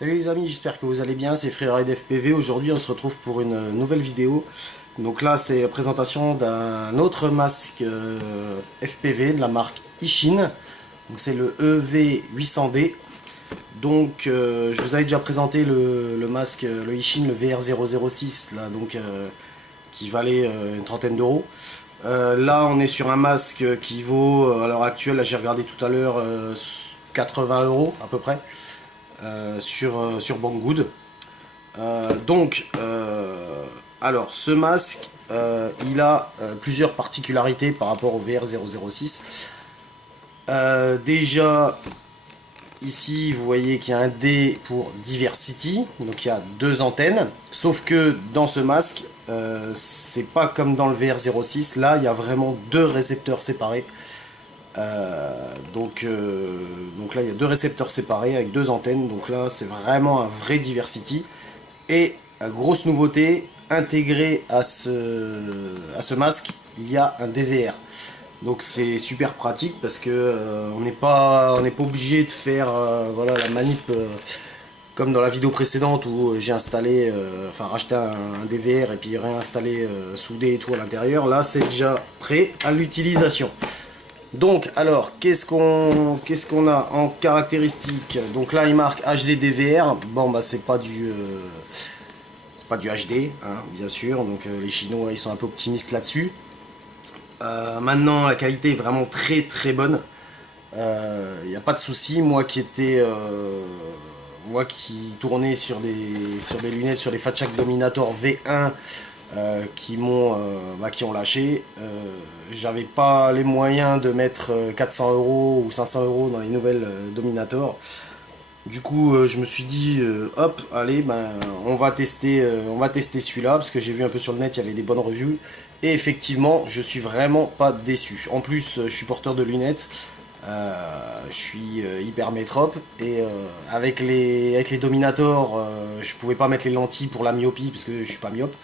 Salut les amis, j'espère que vous allez bien, c'est Freeride FPV. Aujourd'hui on se retrouve pour une nouvelle vidéo. Donc là c'est présentation d'un autre masque FPV de la marque Ishin. Donc c'est le EV800D. Donc je vous avais déjà présenté le masque, le Ishin, le VR006 là, donc qui valait une trentaine d'euros. Là on est sur un masque qui vaut à l'heure actuelle, là j'ai regardé tout à l'heure, 80 euros à peu près. Sur Banggood. Alors ce masque, il a plusieurs particularités par rapport au VR006. Déjà, ici, vous voyez qu'il y a un D pour Diversity, donc il y a deux antennes. Sauf que dans ce masque, c'est pas comme dans le VR06. Là, il y a vraiment deux récepteurs séparés. Donc là il y a deux récepteurs séparés avec deux antennes, donc là c'est vraiment un vrai Diversity. Et grosse nouveauté, intégré à ce masque, il y a un DVR. Donc c'est super pratique parce que on n'est pas obligé de faire voilà, la manip comme dans la vidéo précédente où j'ai installé, enfin racheté un DVR et puis réinstallé, soudé et tout à l'intérieur. Là c'est déjà prêt à l'utilisation. Donc, alors, qu'est-ce qu'on a en caractéristiques? Donc là, il marque HD DVR. Bon, bah, c'est pas du HD, hein, bien sûr. Donc, les Chinois, ils sont un peu optimistes là-dessus. Maintenant, la qualité est vraiment très très bonne. Il n'y a pas de souci. Moi qui tournais sur des lunettes, sur les Fatshark Dominator V1, qui ont lâché. J'avais pas les moyens de mettre 400 euros ou 500 euros dans les nouvelles Dominator. Du coup, je me suis dit, hop, allez, ben, on va tester celui-là parce que j'ai vu un peu sur le net, il y avait des bonnes reviews. Et effectivement, je suis vraiment pas déçu. En plus, je suis porteur de lunettes. Je suis hyper métrope et avec les Dominator, je pouvais pas mettre les lentilles pour la myopie parce que je suis pas myope.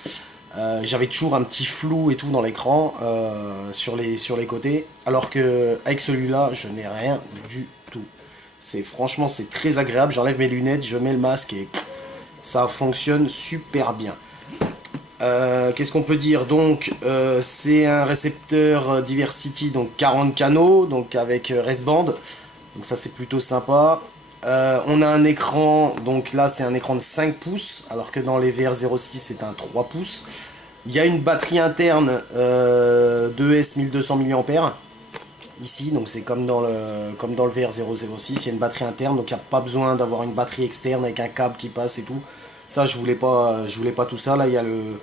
J'avais toujours un petit flou et tout dans l'écran sur les côtés, alors que avec celui-là je n'ai rien du tout. Franchement c'est très agréable, j'enlève mes lunettes, je mets le masque et ça fonctionne super bien. Qu'est-ce qu'on peut dire? Donc c'est un récepteur Diversity, donc 40 canaux, donc avec wristband, donc ça c'est plutôt sympa. On a un écran, donc là c'est un écran de 5 pouces, alors que dans les VR06 c'est un 3 pouces. Il y a une batterie interne 2S 1200 mAh ici, donc c'est comme dans le VR006, il y a une batterie interne, donc il n'y a pas besoin d'avoir une batterie externe avec un câble qui passe et tout. Ça je voulais pas tout ça. Là il y a le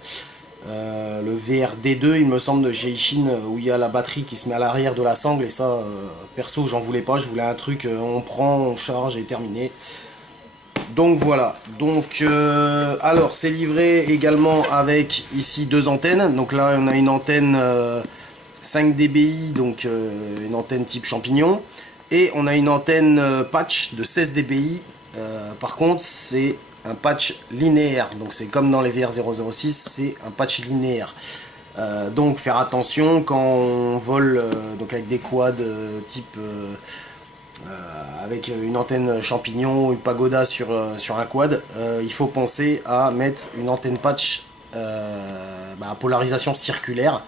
VRD2, il me semble, de chez Ishin, où il y a la batterie qui se met à l'arrière de la sangle, et ça, perso, j'en voulais pas, je voulais un truc, on prend, on charge et terminé. Donc voilà, donc alors c'est livré également avec ici deux antennes. Donc là on a une antenne 5 dBi, donc une antenne type champignon, et on a une antenne patch de 16 dBi. Par contre c'est un patch linéaire, donc c'est comme dans les VR006, c'est un patch linéaire. Donc faire attention quand on vole donc avec des quads type avec une antenne champignon ou une pagoda sur un quad, il faut penser à mettre une antenne patch à polarisation circulaire,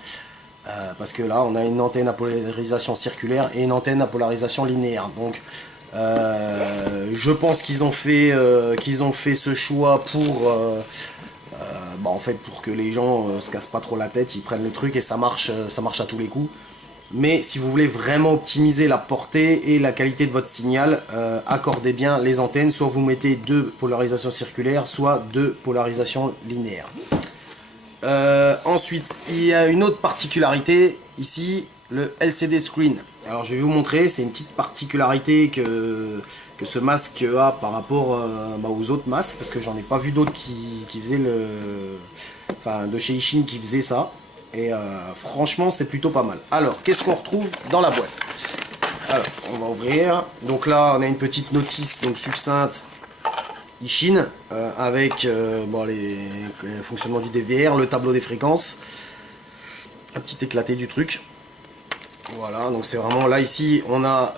parce que là on a une antenne à polarisation circulaire et une antenne à polarisation linéaire. Donc je pense qu'ils ont fait ce choix pour en fait pour que les gens se cassent pas trop la tête, ils prennent le truc et ça marche à tous les coups. Mais si vous voulez vraiment optimiser la portée et la qualité de votre signal, accordez bien les antennes, soit vous mettez deux polarisations circulaires, soit deux polarisations linéaires. Ensuite, il y a une autre particularité ici, le LCD screen. Alors je vais vous montrer, c'est une petite particularité que ce masque a par rapport aux autres masques, parce que j'en ai pas vu d'autres qui faisaient de chez Ishin qui faisaient ça. Et franchement c'est plutôt pas mal. Alors qu'est-ce qu'on retrouve dans la boîte? Alors on va ouvrir. Donc là on a une petite notice donc succincte Ishin avec les fonctionnements du DVR, le tableau des fréquences, un petit éclaté du truc. Voilà, donc c'est vraiment là ici on a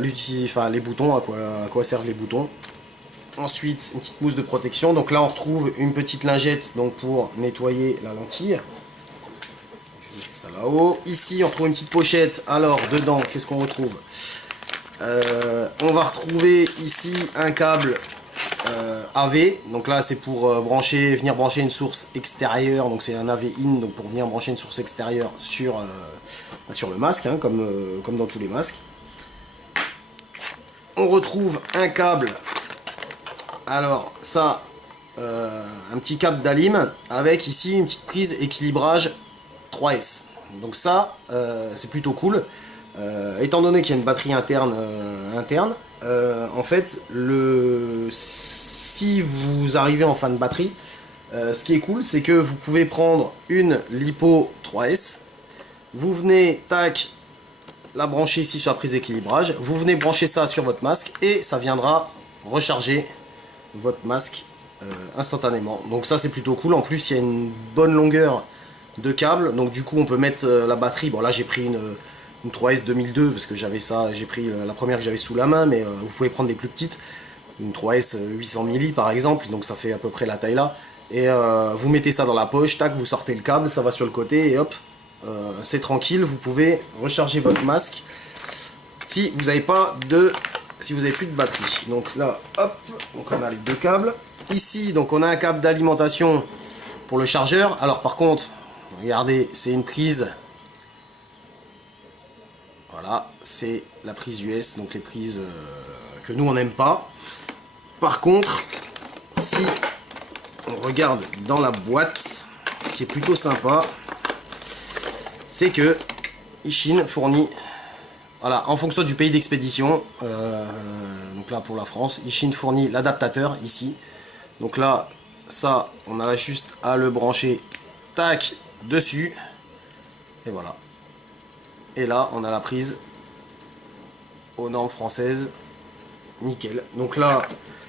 les boutons, à quoi servent les boutons. Ensuite, une petite mousse de protection. Donc là, on retrouve une petite lingette donc pour nettoyer la lentille. Je vais mettre ça là-haut. Ici, on retrouve une petite pochette. Alors, dedans, qu'est-ce qu'on retrouve? On va retrouver ici un câble AV. Donc là, c'est pour venir brancher une source extérieure. Donc c'est un AV in, donc pour venir brancher une source extérieure sur le masque, hein, comme dans tous les masques. On retrouve un câble. Alors ça, un petit câble d'Alim avec ici une petite prise équilibrage 3S. Donc ça, c'est plutôt cool. Étant donné qu'il y a une batterie interne, en fait, si vous arrivez en fin de batterie, ce qui est cool, c'est que vous pouvez prendre une LiPo 3S, vous venez, tac, la brancher ici sur la prise d'équilibrage, vous venez brancher ça sur votre masque et ça viendra recharger votre masque instantanément. Donc ça, c'est plutôt cool. En plus, il y a une bonne longueur de câble, donc du coup, on peut mettre la batterie. Bon, là, j'ai pris une 3S 2002 parce que j'avais ça, j'ai pris la première que j'avais sous la main, mais vous pouvez prendre des plus petites, une 3S 800 milli par exemple, donc ça fait à peu près la taille là, et vous mettez ça dans la poche, tac, vous sortez le câble, ça va sur le côté et hop, c'est tranquille, vous pouvez recharger votre masque si vous n'avez plus de batterie. Donc là, hop, donc on a les deux câbles. Ici, donc on a un câble d'alimentation pour le chargeur. Alors par contre, regardez, c'est une prise. Voilà, c'est la prise US, donc les prises que nous on n'aime pas. Par contre, si on regarde dans la boîte, ce qui est plutôt sympa, c'est que Ishin fournit, voilà, en fonction du pays d'expédition, donc là pour la France, Ishin fournit l'adaptateur ici. Donc là, ça, on a juste à le brancher, tac, dessus, et voilà. Et là, on a la prise aux normes françaises, nickel. Donc là,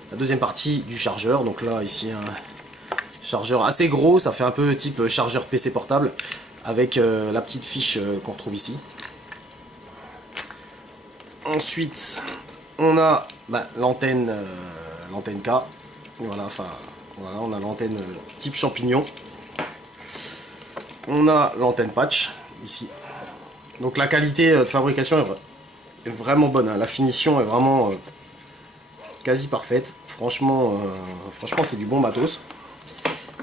la deuxième partie du chargeur. Donc là, ici, un chargeur assez gros, ça fait un peu type chargeur PC portable, avec la petite fiche qu'on retrouve ici. Ensuite, on a l'antenne K. Voilà, enfin, voilà, on a l'antenne type champignon. On a l'antenne patch, ici. Donc la qualité de fabrication est vraiment bonne, hein. La finition est vraiment quasi parfaite. Franchement, c'est du bon matos.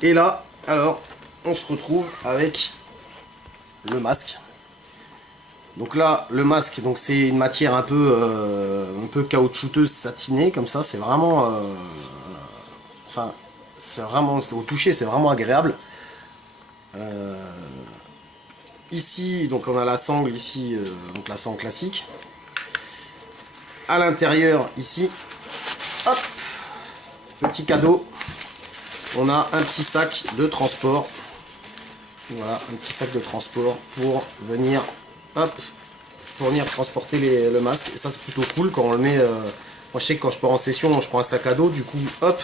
Et là, alors, on se retrouve avec le masque. Donc là, le masque, donc c'est une matière un peu caoutchouteuse, satinée, comme ça. C'est vraiment, enfin, c'est vraiment, au toucher, c'est vraiment agréable. Ici, donc on a la sangle ici, donc la sangle classique. À l'intérieur, ici, hop, petit cadeau. On a un petit sac de transport. Voilà, un petit sac de transport pour venir, hop, transporter le masque. Et ça, c'est plutôt cool quand on le met. Moi, je sais que quand je pars en session, je prends un sac à dos. Du coup, hop,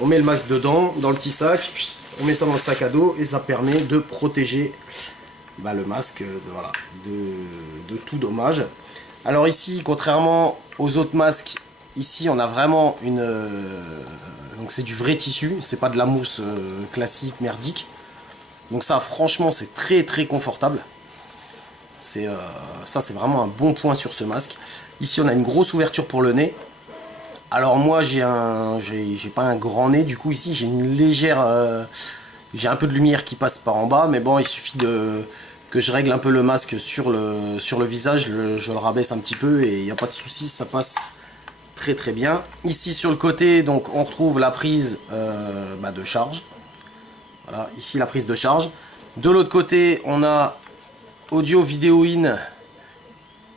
on met le masque dedans, dans le petit sac. On met ça dans le sac à dos et ça permet de protéger le masque de tout dommage. Alors ici, contrairement aux autres masques, ici on a vraiment donc c'est du vrai tissu, c'est pas de la mousse classique merdique. Donc ça, franchement, c'est très très confortable. Ça, c'est vraiment un bon point sur ce masque. Ici, on a une grosse ouverture pour le nez. Alors moi, j'ai pas un grand nez, du coup ici j'ai une légère, j'ai un peu de lumière qui passe par en bas, mais bon, il suffit que je règle un peu le masque sur le visage, je le rabaisse un petit peu et il n'y a pas de souci, ça passe très très bien. Ici sur le côté, donc on retrouve la prise de charge. Voilà, ici la prise de charge. De l'autre côté, on a audio vidéo in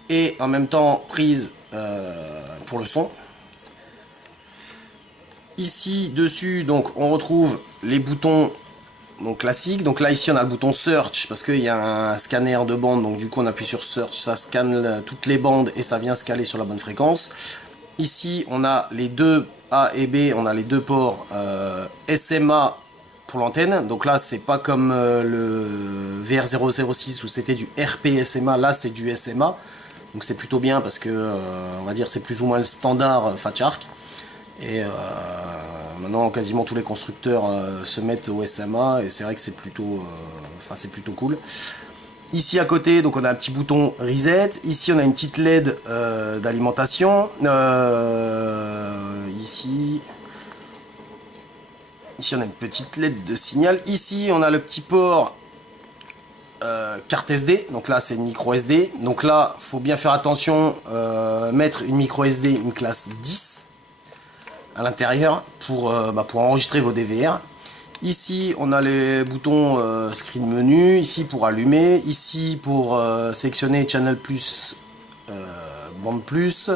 et en même temps prise pour le son. Ici dessus, donc on retrouve les boutons donc classique. Donc là ici on a le bouton search parce qu'il y a un scanner de bande, donc du coup on appuie sur search, ça scanne toutes les bandes et ça vient se caler sur la bonne fréquence. Ici on a les deux A et B, on a les deux ports SMA pour l'antenne. Donc là c'est pas comme le VR006 où c'était du RP SMA, là c'est du SMA. Donc c'est plutôt bien parce que on va dire c'est plus ou moins le standard Fat Shark. Et maintenant, quasiment tous les constructeurs se mettent au SMA, et c'est vrai que c'est plutôt, c'est plutôt cool. Ici à côté, donc on a un petit bouton reset. Ici on a une petite LED d'alimentation. Ici on a une petite LED de signal. Ici on a le petit port carte SD. Donc là c'est une micro SD. Donc là faut bien faire attention, mettre une micro SD, une classe 10 à l'intérieur pour enregistrer vos DVR. Ici, on a les boutons screen menu, ici pour allumer, ici pour sélectionner channel plus, bande plus.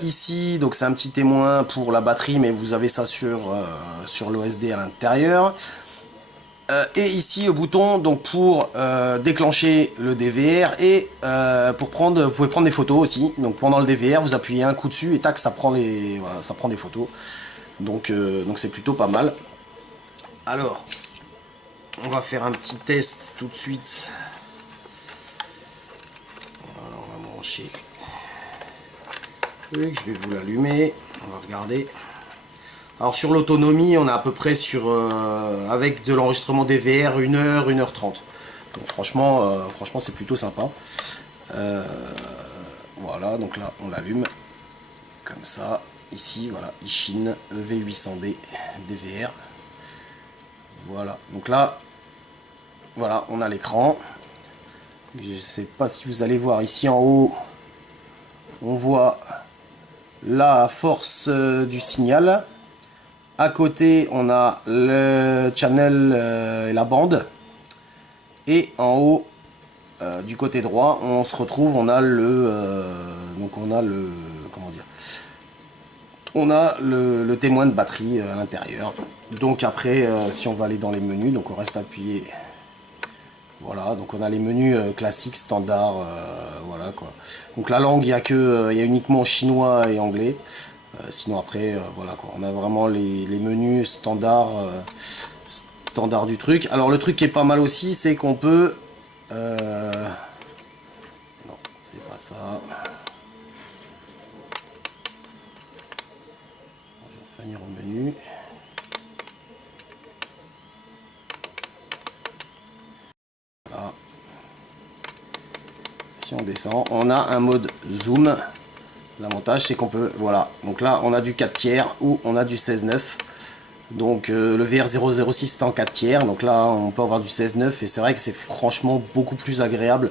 Ici, donc c'est un petit témoin pour la batterie, mais vous avez ça sur l'OSD à l'intérieur. Et ici, le bouton donc pour déclencher le DVR et vous pouvez prendre des photos aussi. Donc pendant le DVR, vous appuyez un coup dessus et tac, ça prend des photos. Donc c'est plutôt pas mal. Alors, on va faire un petit test tout de suite. Voilà, on va brancher. Je vais vous l'allumer. On va regarder. Alors sur l'autonomie, on est à peu près sur, avec de l'enregistrement DVR, 1 heure, 1h30. Donc franchement c'est plutôt sympa. Voilà, donc là on l'allume. Comme ça. Ici, voilà, Ishin EV800D DVR. Voilà, donc là, voilà, on a l'écran. Je ne sais pas si vous allez voir ici en haut, on voit la force du signal. À côté, on a le channel et la bande. Et en haut, du côté droit, on se retrouve, on a le témoin de batterie à l'intérieur. Donc après, si on va aller dans les menus, donc on reste appuyé. Voilà, donc on a les menus classiques, standards, voilà quoi. Donc la langue, il y a uniquement chinois et anglais. Sinon après, voilà quoi. On a vraiment les menus standards, standards du truc. Alors le truc qui est pas mal aussi, c'est qu'on peut... non, c'est pas ça. Je vais revenir au menu. Voilà. Si on descend, on a un mode zoom. L'avantage c'est qu'on peut, voilà, donc là on a du 4 tiers ou on a du 16-9. Donc le VR006 c'est en 4 tiers, donc là on peut avoir du 16-9 et c'est vrai que c'est franchement beaucoup plus agréable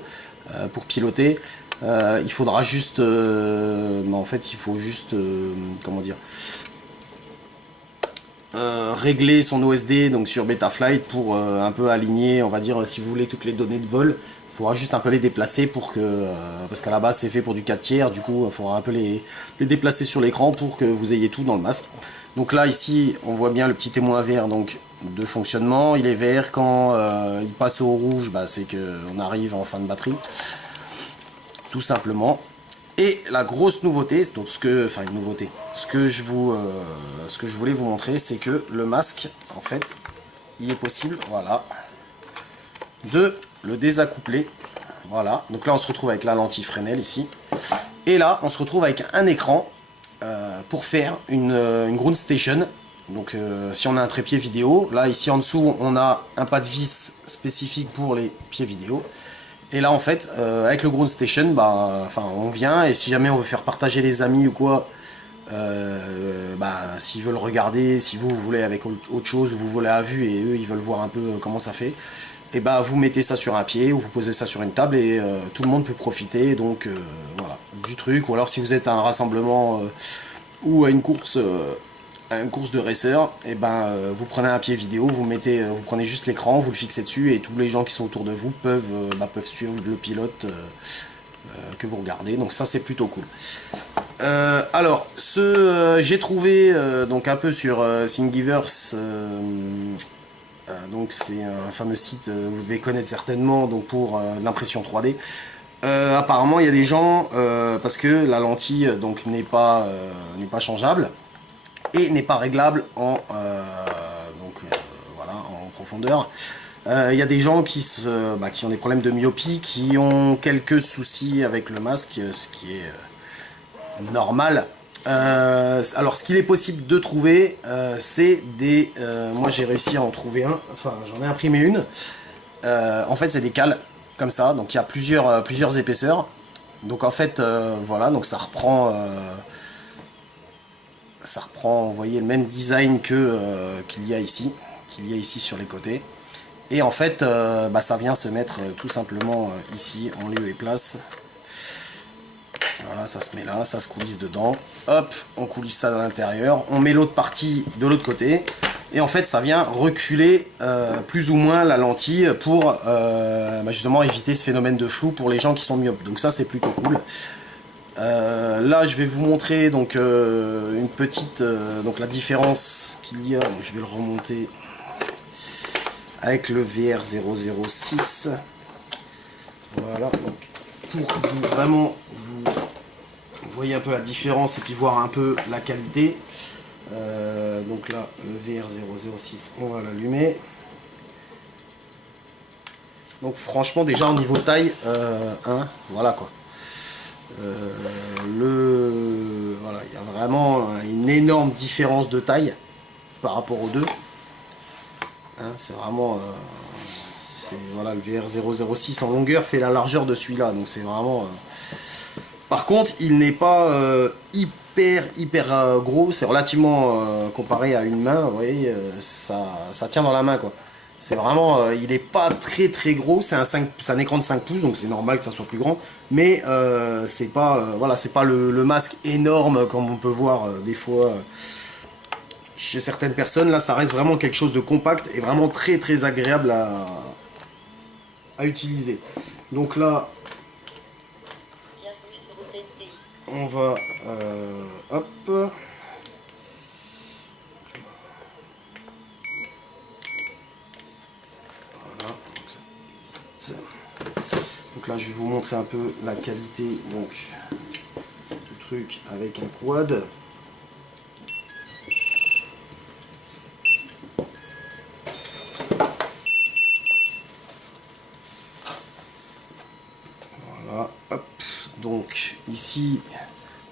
pour piloter. Il faudra juste, en fait il faut juste, comment dire, régler son OSD donc sur Betaflight pour un peu aligner, on va dire, si vous voulez, toutes les données de vol. Il faudra juste un peu les déplacer pour que, parce qu'à la base c'est fait pour du 4 tiers, du coup il faudra un peu les déplacer sur l'écran pour que vous ayez tout dans le masque. Donc là ici on voit bien le petit témoin vert donc de fonctionnement. Il est vert quand il passe au rouge, c'est qu'on arrive en fin de batterie, tout simplement. Et la grosse nouveauté, donc ce que je voulais vous montrer, c'est que le masque, en fait, il est possible, voilà, de le désaccoupler. Voilà, donc là on se retrouve avec la lentille Fresnel ici. Et là on se retrouve avec un écran pour faire une ground station. Donc si on a un trépied vidéo, là ici en dessous on a un pas de vis spécifique pour les pieds vidéo. Et là en fait avec le ground station, on vient et si jamais on veut faire partager les amis ou quoi, s'ils veulent regarder, si vous voulez avec autre chose, ou vous voulez à vue et eux ils veulent voir un peu comment ça fait, et vous mettez ça sur un pied ou vous posez ça sur une table et tout le monde peut profiter donc voilà du truc. Ou alors si vous êtes à un rassemblement ou à une course de racer, et vous prenez un pied vidéo, vous prenez juste l'écran, vous le fixez dessus et tous les gens qui sont autour de vous peuvent suivre le pilote que vous regardez. Donc ça c'est plutôt cool. Alors j'ai trouvé donc un peu sur Thingiverse. Donc c'est un fameux site, vous devez connaître certainement, donc pour l'impression 3D. Apparemment il y a des gens, parce que la lentille donc n'est pas changeable et n'est pas réglable en profondeur. Il y a des gens qui ont des problèmes de myopie, qui ont quelques soucis avec le masque, ce qui est normal. Alors, ce qu'il est possible de trouver, c'est des... moi, j'ai réussi à en trouver un. Enfin, j'en ai imprimé une. En fait, c'est des cales, comme ça. Donc, il y a plusieurs épaisseurs. Donc, en fait, voilà. Donc, ça reprend, vous voyez, le même design qu'il y a ici. Qu'il y a ici sur les côtés. Et en fait, bah, ça vient se mettre tout simplement ici, en lieu et place. Voilà, ça se met là, ça se coulisse dedans. Hop, on coulisse ça à l'intérieur. On met l'autre partie de l'autre côté. Et en fait, ça vient reculer plus ou moins la lentille pour bah, justement éviter ce phénomène de flou pour les gens qui sont myopes. Donc ça, c'est plutôt cool. Là, je vais vous montrer donc une petite donc la différence qu'il y a. Donc, je vais le remonter avec le VR006. Voilà. Donc, pour vous vraiment vous voyez un peu la différence et puis voir un peu la qualité. Donc là, le VR006, on va l'allumer. Donc franchement, déjà au niveau taille, voilà quoi. Voilà, il y a vraiment une énorme différence de taille par rapport aux deux. Hein, c'est vraiment... voilà, le VR006 en longueur fait la largeur de celui-là. Donc c'est vraiment... Par contre, il n'est pas hyper gros. C'est relativement comparé à une main. Vous voyez, ça tient dans la main quoi. C'est vraiment, il n'est pas très gros. C'est un écran de 5 pouces, donc c'est normal que ça soit plus grand. Mais c'est pas, voilà, c'est pas le masque énorme comme on peut voir des fois chez certaines personnes. Là, ça reste vraiment quelque chose de compact et vraiment très agréable à utiliser. Donc là, on va, hop. Donc là, je vais vous montrer un peu la qualité donc du truc avec un quad. Voilà, hop. Donc ici,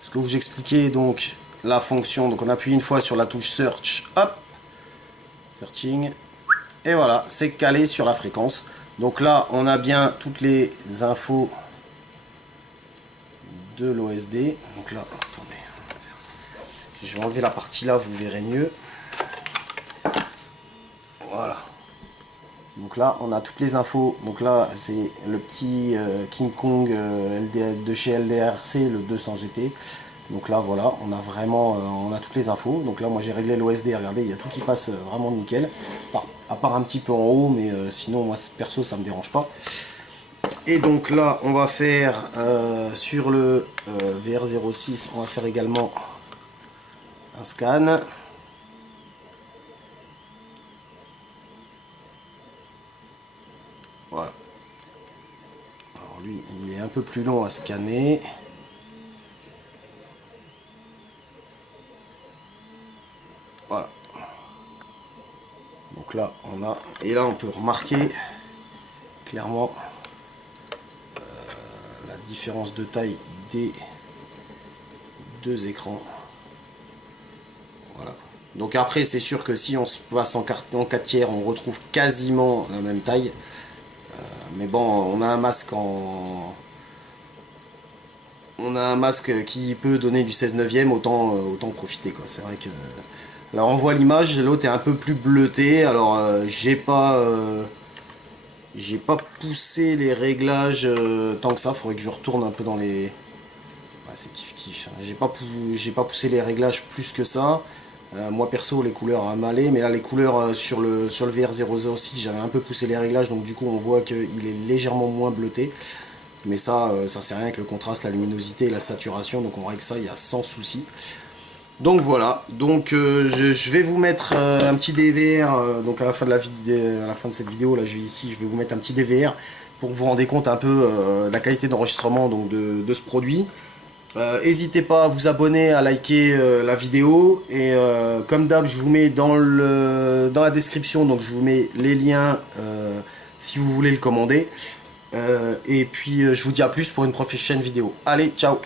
ce que vous expliquez donc la fonction. Donc on appuie une fois sur la touche search, hop, searching, et voilà, c'est calé sur la fréquence. Donc là, on a bien toutes les infos de l'OSD. Donc là, attendez, je vais enlever la partie là, vous verrez mieux. Voilà. Donc là, on a toutes les infos. Donc là, c'est le petit King Kong de chez LDRC, le 200 GT. Donc là, voilà, on a vraiment, on a toutes les infos. Donc là, moi, j'ai réglé l'OSD. Regardez, il y a tout qui passe vraiment nickel. À part un petit peu en haut, mais sinon, moi, perso, ça me dérange pas. Et donc là, on va faire sur le VR06, on va faire également un scan. Voilà. Alors lui, il est un peu plus long à scanner. Voilà. Donc là, on a... Et là, on peut remarquer clairement la différence de taille des deux écrans. Voilà. Donc après, c'est sûr que si on se passe en 4 tiers, on retrouve quasiment la même taille. Mais bon, on a un masque on a un masque qui peut donner du 16/9, autant profiter quoi. C'est vrai que là on voit l'image, l'autre est un peu plus bleuté. Alors j'ai pas poussé les réglages tant que ça. Faudrait que je retourne un peu dans les. Ouais, c'est kiff. J'ai pas poussé les réglages plus que ça. Moi perso les couleurs m'allaient, mais là les couleurs sur le VR006 j'avais un peu poussé les réglages, donc du coup on voit qu'il est légèrement moins bleuté. Mais ça c'est rien avec le contraste, la luminosité et la saturation, donc on règle ça, il y a sans souci. Donc voilà, donc je vais vous mettre un petit DVR, donc à la fin de cette vidéo, là je vais vous mettre un petit DVR pour que vous vous rendez compte un peu de la qualité d'enregistrement donc de ce produit. N'hésitez pas à vous abonner, à liker la vidéo, et comme d'hab je vous mets dans la description, donc je vous mets les liens si vous voulez le commander. Et puis je vous dis à plus pour une prochaine vidéo. Allez, ciao!